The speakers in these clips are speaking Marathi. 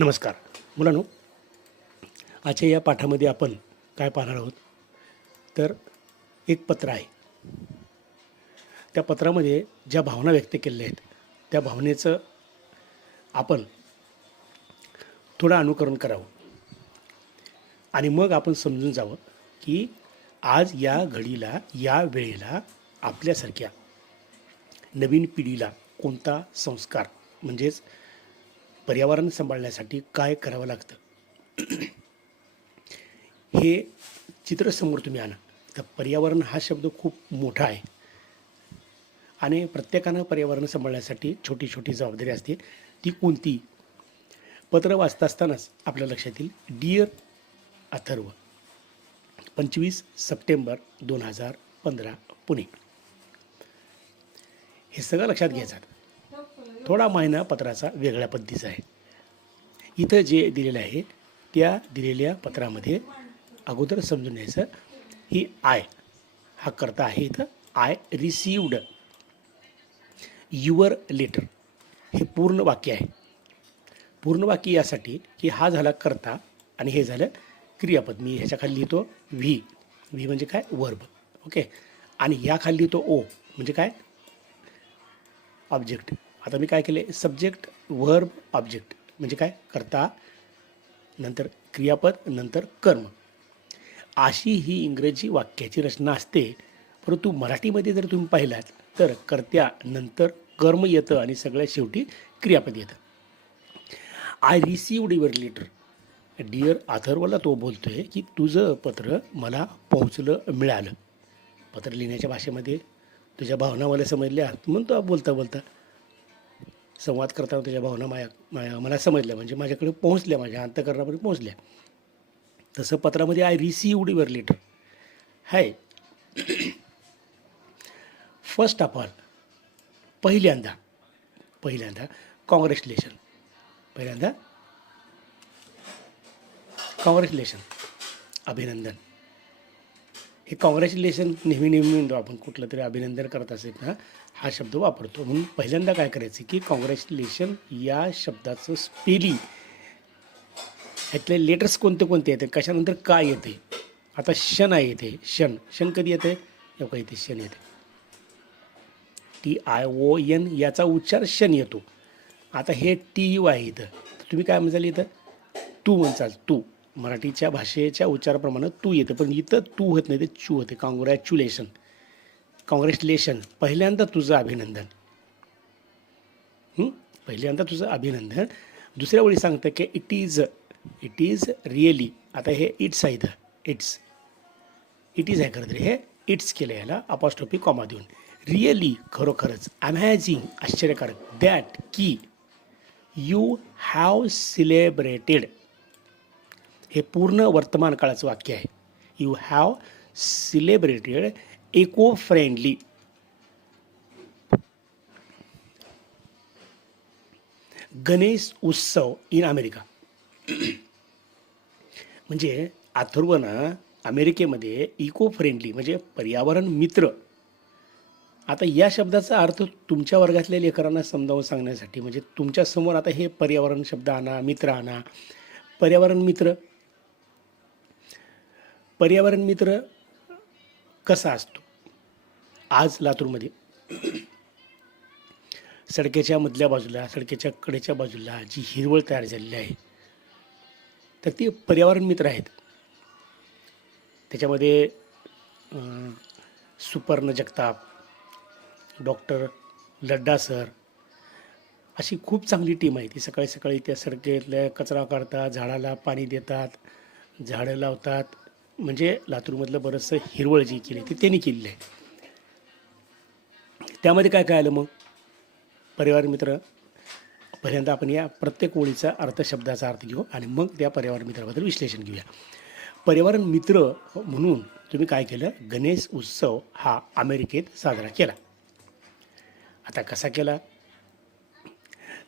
नमस्कार मुलांनो, आजच्या या पाठामध्ये आपण काय पाहणार आहोत तर एक पत्र आहे. त्या पत्रामध्ये ज्या भावना व्यक्त केलेल्या आहेत त्या भावनेचं आपण थोडं अनुकरण करावं आणि मग आपण समजून जावं की आज या घडीला या वेळेला आपल्यासारख्या नवीन पिढीला कोणता संस्कार म्हणजेच पर्यावरण सांभाळण्यासाठी काय करावं लागतं हे चित्र समोर तुम्ही आणा. तर पर्यावरण हा शब्द खूप मोठा आहे आणि प्रत्येकानं पर्यावरण सांभाळण्यासाठी छोटी छोटी जबाबदारी असते. ती कोणती? पत्र वाचता असतानाच आपल्या लक्षात येईल. Dear Atharva, 25 September 2015 Pune. हे सगळं लक्षात घ्यायचं. थोडा महिना पत्राचा वेगळ्या पद्धतीचा आहे. इथं जे दिलेलं आहे त्या दिलेल्या पत्रामध्ये अगोदर समजून घ्यायचं. ही आय हा करता आहे. इथं आय रिसिव्ड युअर लेटर हे पूर्ण वाक्य आहे. पूर्ण वाक्य यासाठी की हा झाला करता आणि हे झालं क्रियापद. मी ह्याच्या खाली लिहितो व्ही. व्ही म्हणजे काय? वर्ब. ओके. आणि या खाली लिहितो ओ म्हणजे काय? ऑब्जेक्ट. आता मी काय केले? सब्जेक्ट वर्ब ऑब्जेक्ट म्हणजे काय? करता नंतर क्रियापद नंतर कर्म. अशी ही इंग्रजी वाक्याची रचना असते. परंतु मराठीमध्ये जर तुम्ही पाहिलात तर कर्त्या नंतर कर्म येतं आणि सगळ्यात शेवटी क्रियापद येतं. I received your letter. Dear अथर्वला तो बोलतोय की तुझं पत्र मला पोहोचलं, मिळालं. पत्र लिहिण्याच्या भाषेमध्ये तुझ्या भावना मला समजल्या म्हणतो. बोलता बोलता संवाद करताना तुझ्या भावना मला समजल्या म्हणजे माझ्याकडे पोहोचल्या, माझ्या अंतःकरणापर्यंत पोहोचल्या. तसं पत्रामध्ये आय रिसिव्ड युअर लेटर हाय. फर्स्ट ऑफ ऑल पहिल्यांदा कॉंग्रॅच्युलेशन. कॉंग्रॅच्युलेशन, अभिनंदन. हे कॉंग्रॅच्युलेशन नेहमी म्हणतो आपण. कुठलं तरी अभिनंदन करत असेल ना हा शब्द वापरतो. म्हणून पहिल्यांदा काय करायचं की कॉंग्रॅच्युलेशन या शब्दाचं स्पेलिंग, ह्यातले लेटर्स कोणते कोणते येते, कशानंतर काय येते. आता शन आहे इथे. शन कधी येते? एवढं इथे शन येते. TION याचा उच्चार शन येतो. आता हे TU आहे इथं. तुम्ही काय म्हणाल? इथं तू म्हणसाल. तू मराठीच्या भाषेच्या उच्चाराप्रमाणे तू येते, पण इथं तू होत नाही, ते चू होते. कॉंग्रॅच्युलेशन पहिल्यांदा तुझं अभिनंदन. पहिल्यांदा तुझं अभिनंदन. दुसऱ्या वेळी सांगतं की इट इज रिअली. आता हे इट्स आहे इथं. इट इज आहे खरं तरी. हे इट्स केलं याला अपॉस्ट्रोफी कॉमा देऊन. रिअली खरोखरच. अमॅझिंग आश्चर्यकारक. दॅट की यू हॅव सेलिब्रेटेड. हे पूर्ण वर्तमान काळाचं वाक्य आहे. You have celebrated eco friendly Ganesh Utsav in America. म्हणजे अथर्वनं अमेरिकेमध्ये इको फ्रेंडली म्हणजे पर्यावरण मित्र. आता या शब्दाचा अर्थ तुमच्या वर्गातल्या लेकरांना समजावून सांगण्यासाठी म्हणजे तुमच्यासमोर आता हे पर्यावरण शब्द आणा, मित्र आणा. पर्यावरण मित्र कसा असतो? आज लातूरमध्ये सडकेच्या मधल्या बाजूला, सडकेच्या कडेच्या बाजूला जी हिरवळ तयार झालेली आहे तर ती पर्यावरण मित्र आहेत. त्याच्यामध्ये सुपर्ण जगताप, डॉक्टर लड्डा सर अशी खूप चांगली टीम आहे. ती सकाळी सकाळी त्या सडकेतल्या कचरा काढतात, झाडाला पाणी देतात, झाडं लावतात. म्हणजे लातूरमधलं बरंचसं हिरवळ जी केली ती त्यांनी केलेली आहे. त्यामध्ये काय आलं मग? पर्यावरण मित्र. पहिल्यांदा आपण या प्रत्येक ओळीचा अर्थ, शब्दाचा अर्थ घेऊ आणि मग त्या पर्यावरण मित्राबद्दल विश्लेषण घेऊया. पर्यावरण मित्र म्हणून तुम्ही काय केलं? गणेश उत्सव हा अमेरिकेत साजरा केला. आता कसा केला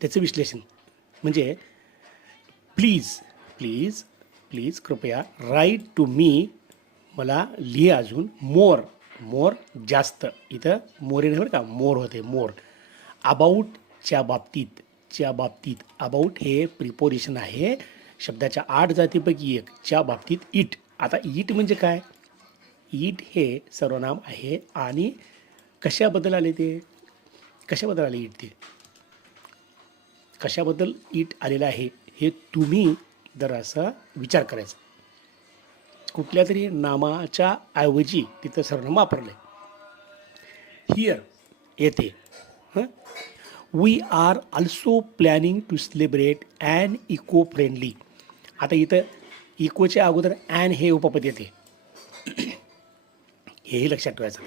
त्याचं विश्लेषण म्हणजे प्लीज कृपया राईट टू मी, मला लिहा अजून. मोर जास्त. इथं मोर येणे बरं का, मोर होते. मोर अबाउटच्या बाबतीत च्या बाबतीत. अबाउट हे प्रिपोजिशन आहे शब्दाच्या 8 जातीपैकी एक, च्या बाबतीत इट. आता इट म्हणजे काय? इट हे सर्वनाम आहे आणि कशाबद्दल आले ते? कशाबद्दल आले इट? ते कशाबद्दल इट आलेलं आहे हे तुम्ही जरासा विचार करायचा. कुठल्या तरी नामाच्या ऐवजी तिथं सर्वनाम वापरलं आहे. हिअर येते we are also planning to celebrate an eco friendly. आता इथं इकोच्या अगोदर ॲन हे उपपद येते, हेही लक्षात ठेवायचं.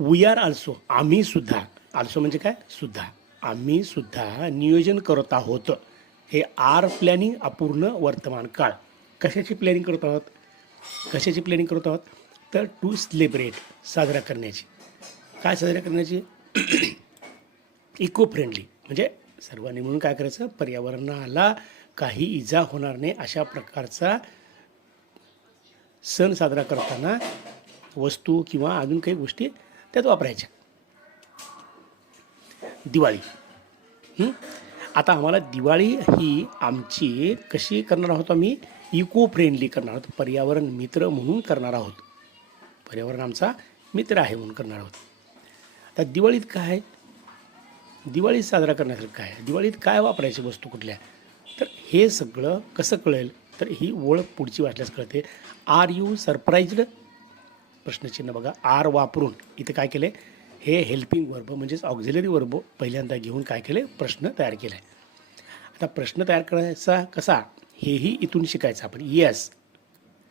वी आर ऑल्सो, आम्ही सुद्धा, ऑल्सो म्हणजे काय? सुद्धा. आम्ही सुद्धा नियोजन करत आहोत. हे आर प्लॅनिंग अपूर्ण वर्तमान काळ. कशाची प्लॅनिंग करत आहोत? कशाची प्लॅनिंग करत आहोत? तर टू सेलिब्रेट, साजरा करण्याची. काय साजरा करण्याची? इको फ्रेंडली म्हणजे सर्वांनी म्हणून काय करायचं? पर्यावरणाला काही इजा होणार नाही अशा प्रकारचा सण साजरा करताना वस्तू किंवा अजून काही गोष्टी त्यात वापरायच्या. दिवाळी. आता आम्हाला दिवाळी ही आमची कशी करणार आहोत? आम्ही इको फ्रेंडली करणार आहोत, पर्यावरण मित्र म्हणून करणार आहोत. पर्यावरण आमचा मित्र आहे म्हणून करणार आहोत. आता दिवाळीत काय? दिवाळी साजरा करण्यासाठी काय? दिवाळीत काय वापरायची वस्तू कुठल्या? तर हे सगळं कसं कळेल? तर ही ओळ पुढची वाचल्यास कळते. Are you surprised? प्रश्नचिन्ह बघा. आर वापरून इथे काय केले? हे हेल्पिंग वर्ब म्हणजेच ऑक्झिलरी वर्ब पहिल्यांदा घेऊन काय केले? प्रश्न तयार केला आहे. आता प्रश्न तयार करायचा कसा हेही इथून शिकायचं आपण. येस,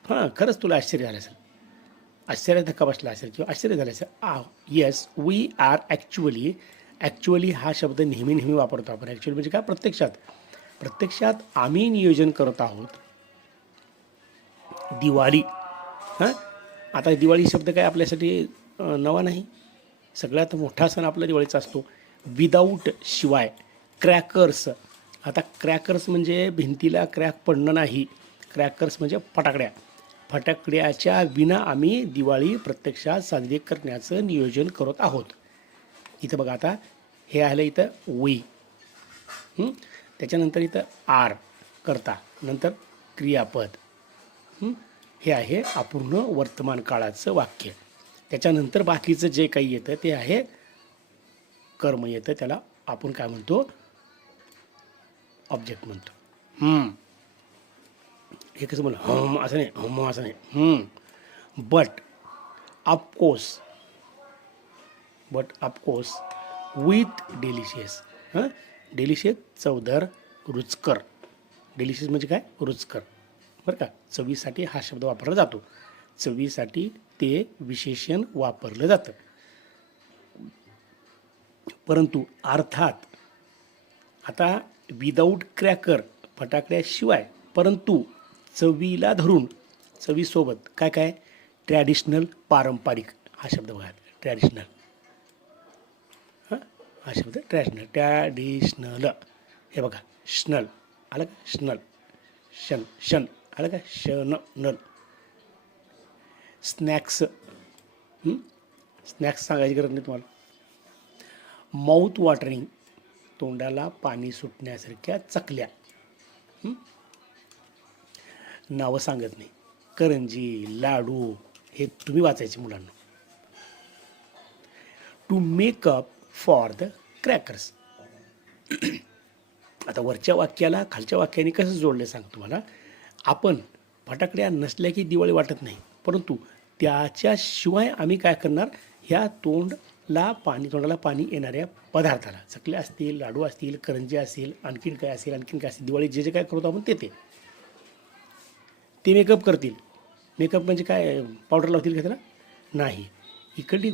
खरंच तुला आश्चर्य झालं असेल, आश्चर्य धक्का बसला असेल किंवा आश्चर्य झालं असेल. Yes we are actually. Actually हा शब्द नेहमी वापरतो आपण. ॲक्च्युअली म्हणजे काय? प्रत्यक्षात आम्ही नियोजन करत आहोत दिवाळी. आता दिवाळी शब्द काय आपल्यासाठी नवा नाही. सगळ्यात मोठा सण आपला दिवाळीचा असतो. विदाऊट शिवाय. क्रॅकर्स. आता क्रॅकर्स म्हणजे भिंतीला क्रॅक पडणं नाही. क्रॅकर्स म्हणजे फटाकड्या. फटाकड्याच्या विना आम्ही दिवाळी प्रत्यक्षात साजरी करण्याचं नियोजन करत आहोत. इथं बघा, आता हे आलं इथं वी. त्याच्यानंतर इथं आर करता, नंतर क्रियापद. हे आहे अपूर्ण वर्तमान काळाचं वाक्य. त्याच्यानंतर बाकीचं जे काही येतं ते आहे कर्म येतं, त्याला आपण काय म्हणतो? ऑब्जेक्ट म्हणतो. हे कसं म्हणलं? हम असं नाही, हम असं नाही. But of course with delicious. Delicious चवदार, रुचकर. डेलिशियस म्हणजे काय? रुचकर, बरं का. चवीसाठी हा शब्द वापरला जातो. चवीसाठी ते विशेषण वापरलं जातं. परंतु अर्थात आता विदाऊट क्रॅकर फटाकड्याशिवाय, परंतु चवीला धरून, चवीसोबत काय काय? ट्रॅडिशनल, पारंपरिक. हा शब्द बघा, ट्रॅडिशनल. हा शब्द ट्रॅडिशनल. हे बघा, श्नल आलं का? श्नल. शन आलं का? नल. स्नॅक्स. स्नॅक्स सांगायची गरज नाही तुम्हाला. माउथ वॉटरिंग, तोंडाला पाणी सुटण्यासारख्या चकल्या. नावं सांगत नाही. करंजी, लाडू हे तुम्ही वाचायचे मुलांना. To make up for the crackers. आता वरच्या वाक्याला खालच्या वाक्याने कसं जोडलं सांगतो तुम्हाला. आपण फटाकड्या नसल्या की दिवाळी वाटत नाही, परंतु त्याच्याशिवाय आम्ही काय करणार? ह्या तोंडाला पाणी येणाऱ्या पदार्थाला, चकल्या असतील, लाडू असतील, करंजी असेल, आणखीन काय असेल, दिवाळी जे काय करतो आपण ते मेकअप करतील. मेकअप म्हणजे काय? पावडर लावतील का त्याला? नाही. इकडची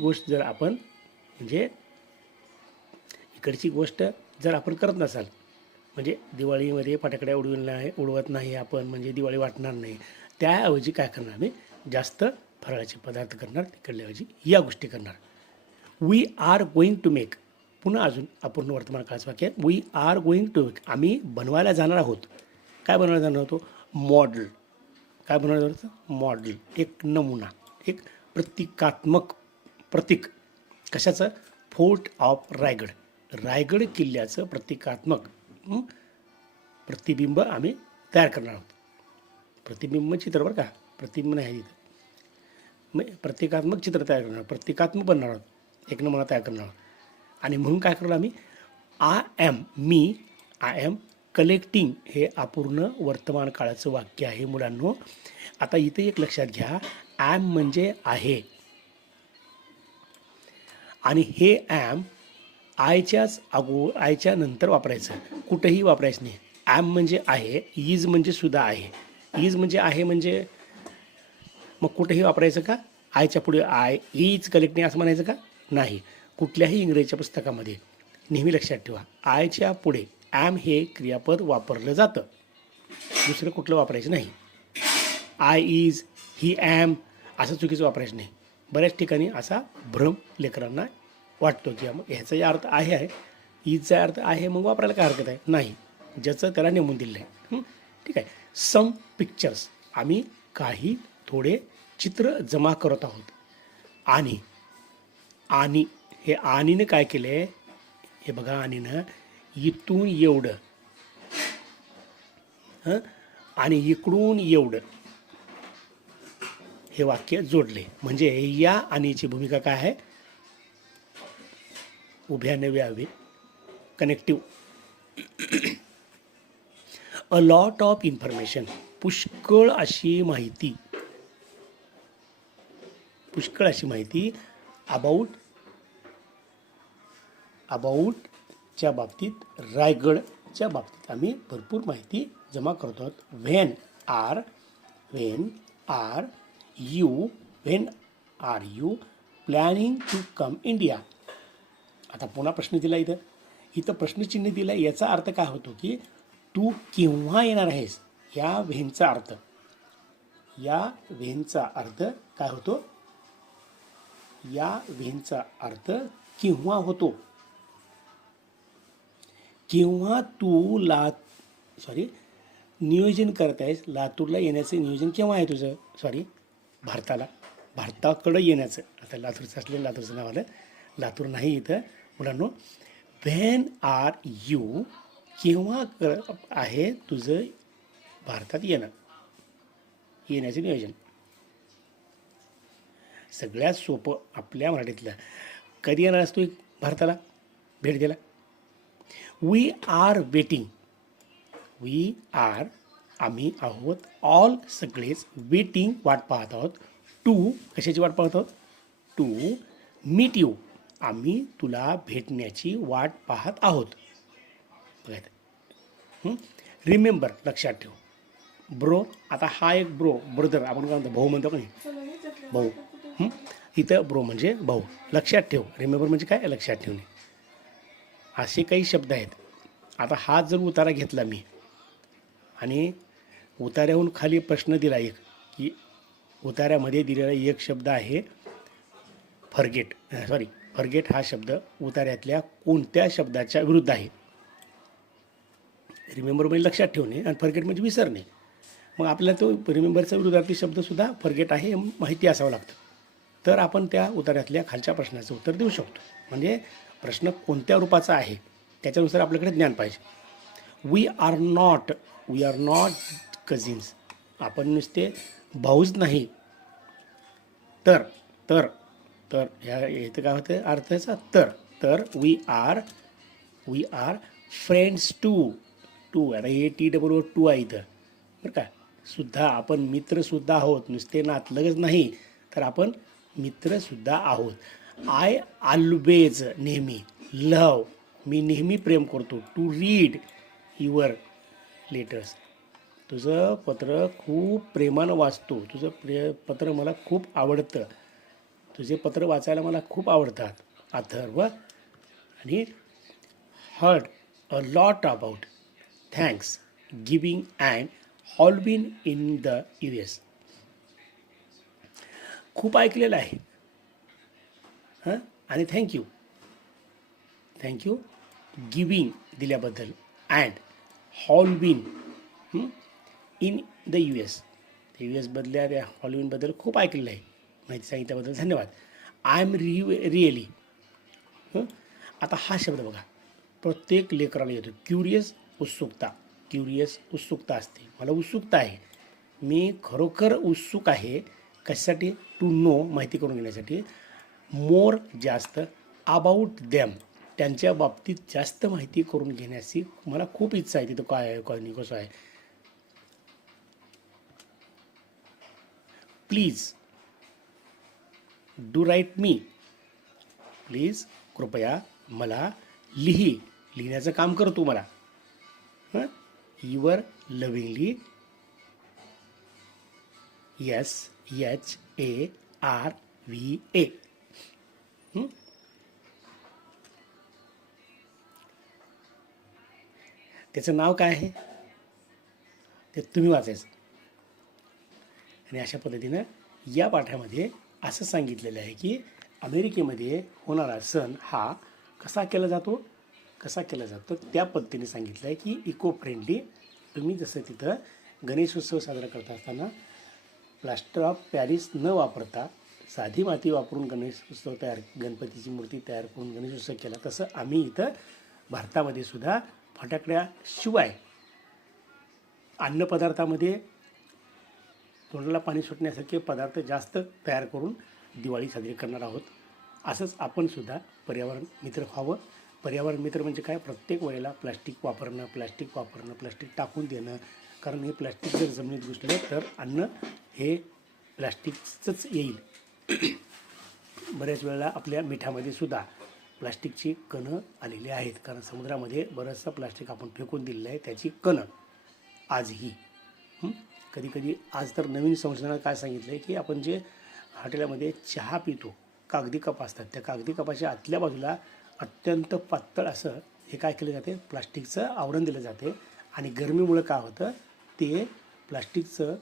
गोष्ट जर आपण करत नसाल, म्हणजे दिवाळीमध्ये फटाकड्या उडवत नाही आपण, म्हणजे दिवाळी वाटणार नाही, त्याऐवजी काय करणार? आम्ही जास्त फराळाचे पदार्थ करणार, तिकडल्याऐवजी या गोष्टी करणार. We are going to make. पुन्हा अजून अपूर्ण वर्तमान काळाचं वाक्य. We are going to make. आम्ही बनवायला जाणार आहोत. काय बनवायला जाणार होतो? मॉडेल. काय बनवायला जाणार होतं? मॉडेल. एक नमुना, एक प्रतीक. कशाचं? Fort of Raigad. रायगड किल्ल्याचं प्रतिकात्मक प्रतिबिंब आम्ही तयार करणार आहोत. प्रतिबिंब चित्र बरं का, प्रतिबिंब नाही तिथं. मग प्रतिकात्मक चित्र तयार करणार, प्रतिकात्मक बनणार आहोत, एक नमुना तयार करणार आहोत. आणि म्हणून काय करणार आम्ही, आय एम कलेक्टिंग हे अपूर्ण वर्तमान काळाचं वाक्य आहे मुलांनो. आता इथे एक लक्षात घ्या, ॲम म्हणजे आहे आणि हे ॲम आयच्या नंतर वापरायचं, कुठेही वापरायचं नाही. ॲम म्हणजे आहे, इज म्हणजे सुद्धा आहे. इज म्हणजे आहे म्हणजे मग कुठेही वापरायचं का, आयच्या पुढे आय इज कलेक्टिंग असं म्हणायचं का, नाही. कुठल्याही इंग्रजीच्या पुस्तकामध्ये नेहमी लक्षात ठेवा, आयच्या पुढे ॲम हे क्रियापद वापरलं जातं, दुसरं कुठलं वापरायचं नाही. आय इज, ही ॲम असं चुकीचं वापरायचं नाही. बऱ्याच ठिकाणी असा भ्रम लेकरांना वाटतो की मग ह्याचा अर्थ आहे, इजचा अर्थ आहे, मग वापरायला काय हरकत आहे, नाही. ज्याचं त्याला नेमून दिलेलं आहे. ठीक आहे. सम पिक्चर्स, आम्ही काही थोडे चित्र जमा करत आहोत. आणि हे आणीनं काय केलं आहे, हे बघा, आणीनं इथून एवढं आणि इकडून एवढं हे वाक्य जोडले. म्हणजे या आणीची भूमिका काय आहे, उभ्याने व्यावे, connective. A lot of information, पुष्कळ अशी माहिती अबाउटच्या बाबतीत, रायगडच्या बाबतीत आम्ही भरपूर माहिती जमा करतो आहोत. When are you planning to come India. आता पुन्हा प्रश्न दिला, इथं प्रश्नचिन्ह दिलं. याचा अर्थ काय होतो की तू केव्हा येणार आहेस, या व्हेनचा अर्थ काय होतो, या व्हेनचा अर्थ केव्हा होतो. केव्हा तू नियोजन करत आहेस, लातूरला येण्याचं नियोजन केव्हा आहे तुझं, भारताकडं येण्याचं. आता लातूरचं असलं, लातूरचं नाव आलं, लातूर नाही इथं मुलांनो. व्हेन आर यू, केव्हा आहे तुझं भारतात येण्याचं नियोजन. सगळ्यात सोपं आपल्या मराठीतलं, कधी येणार असतो भारताला भेट द्यायला. वी आर वेटिंग, आम्ही आहोत, ऑल सगळेच, वेटिंग वाट पाहत आहोत, टू कशाची वाट पाहत आहोत, टू मीट यू, आम्ही तुला भेटण्याची वाट पाहत आहोत. रिमेंबर, लक्षात ठेव. ब्रो, आता हा एक ब्रदर आपण काय म्हणतो, भाऊ म्हणतो का नाही, भाऊ. इथं ब्रो म्हणजे भाऊ, लक्षात ठेव. रिमेंबर म्हणजे काय, लक्षात ठेवणे. असे काही शब्द आहेत. आता हा जर उतारा घेतला मी आणि उतार्याहून खाली प्रश्न दिला एक, की उतार्यामध्ये दिलेला एक शब्द आहे फॉरगेट हा शब्द उतार्यातल्या कोणत्या शब्दाच्या विरुद्ध आहे. रिमेंबर म्हणजे लक्षात ठेवणे आणि फॉरगेट म्हणजे विसरणे. मग आपल्याला तो रिमेंबरचा विरुद्धार्थी शब्दसुद्धा फॉरगेट आहे हे माहिती असावं लागतं, तर आपण त्या उतार्यातल्या खालच्या प्रश्नाचं उत्तर देऊ शकतो. म्हणजे प्रश्न कोणत्या रूपाचा आहे त्याच्यानुसार आपल्याकडे ज्ञान पाहिजे. वी आर नॉट कझिन्स, आपण नुसते भाऊच नाही, तर ह्या इथं काय होतं अर्थाचा, तर वी आर फ्रेंड्स टू. आता हे TOO आहे इथं बरं का, सुद्धा आपण मित्रसुद्धा आहोत, नुसते नातलगच नाही, तर आपण मित्रसुद्धा आहोत. आय ऑलवेज, नेहमी, लव, मी नेहमी प्रेम करतो, टू रीड युअर लेटर्स, तुझं पत्र खूप प्रेमानं वाचतो, तुझं पत्र मला खूप आवडतं, तुझे पत्र वाचायला मला खूप आवडतात. अथर्व. आणि heard a lot about thanksgiving and all been in the US, खूप ऐकलेलं आहे आणि थँक्यू गिविंग दिल्याबद्दल, and Halloween in the US, US बदल्या त्या हॉलविनबद्दल खूप ऐकलेलं आहे, माहिती सांगितल्याबद्दल धन्यवाद. I am really. आता हा शब्द बघा, प्रत्येक लेकराला येतो. क्युरियस उत्सुकता असते. मला उत्सुकता आहे, मी खरोखर उत्सुक आहे. कशासाठी? टू नो, माहिती करून घेण्यासाठी. मोर, जास्त. अबाउट देम, त्यांच्या बाबतीत जास्त माहिती करून घेण्याची मला खूप इच्छा आहे. तिथं काय आहे, काय नाही, कसं आहे. Please do write me, please कृपया मला लिहिण्याचं काम कर तू मला. Your lovingly, SHARVA. त्याचं नाव काय आहे ते तुम्ही वाचायचं. आणि अशा पद्धतीनं या पाठामध्ये असं सांगितलेलं आहे की अमेरिकेमध्ये होणारा सण हा कसा केला जातो त्या पद्धतीने सांगितलं आहे की इको फ्रेंडली. तुम्ही जसं तिथं गणेशोत्सव साजरा करत असताना प्लास्टर ऑफ पॅरिस न वापरता साधी माती वापरून गणपतीची मूर्ती तयार करून गणेशोत्सव केला, तसं आम्ही इथं भारतामध्ये सुद्धा फटाकड्याशिवाय अन्नपदार्थामध्ये तोंडाला पाणी सुटण्यासारखे पदार्थ जास्त तयार करून दिवाळी साजरी करणार आहोत. असंच आपण सुद्धा पर्यावरण मित्र व्हावं. पर्यावरण मित्र म्हणजे काय? प्रत्येक वेळेला प्लास्टिक वापरणं, प्लास्टिक टाकून देणं. कारण हे प्लास्टिक जर जमिनीत घुसलं तर अन्न हे प्लास्टिकचंच येईल. बऱ्याच वेळेला आपल्या मिठामध्ये सुद्धा प्लास्टिकची कणं आलेली आहेत, कारण समुद्रामध्ये बरंचसं प्लास्टिक आपण फेकून दिलेलं आहे, त्याची कणं आजही. कधी आज तर नवीन संशोधनात काय सांगितलं आहे की आपण जे हॉटेलामध्ये चहा पितो, कागदी कप असतात, त्या कागदी कपाच्या आतल्या बाजूला अत्यंत पातळ असं हे काय केलं जाते, प्लास्टिकचं आवरण दिलं जाते. आणि गरमीमुळं काय होतं, ते प्लास्टिकचं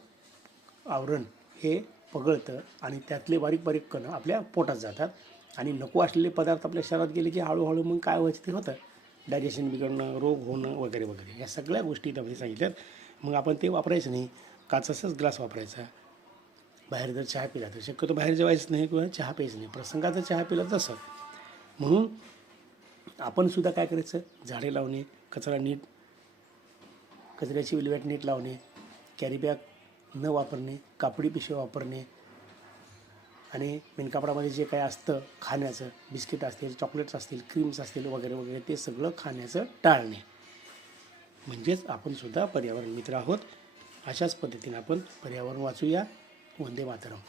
आवरण हे पगळतं आणि त्यातले बारीक बारीक कणं आपल्या पोटात जातात आणि नको असलेले पदार्थ आपल्या शरीरात गेले की हळूहळू मग काय व्हायचं ते होतं, डायजेशन बिघडणं, रोग होणं वगैरे वगैरे. या सगळ्या गोष्टी त्यामध्ये सांगितल्यात. मग आपण ते वापरायचं नाही, काचाचाच ग्लास वापरायचा. बाहेर जर चहा पिला तर शक्यतो बाहेर जेवायचं नाही किंवा चहा प्यायचं नाही, प्रसंगाचा चहा पिला तसं. म्हणून आपण सुद्धा काय करायचं, झाडे लावणे, कचऱ्याची विल्हेवाट नीट लावणे, कॅरीबॅग न वापरणे, कापडी पिशव्या वापरणे आणि मेनकापडामध्ये जे काय असतं खाण्याचं, बिस्किट असतील, चॉकलेट्स असतील, क्रीम्स असतील वगैरे वगैरे, ते सगळं खाण्याचं टाळणे. म्हणजेच आपण सुद्धा पर्यावरण मित्र आहोत. अशाच पद्धतीने आपण पर्यावरण वाचूया. वंदे मातरम.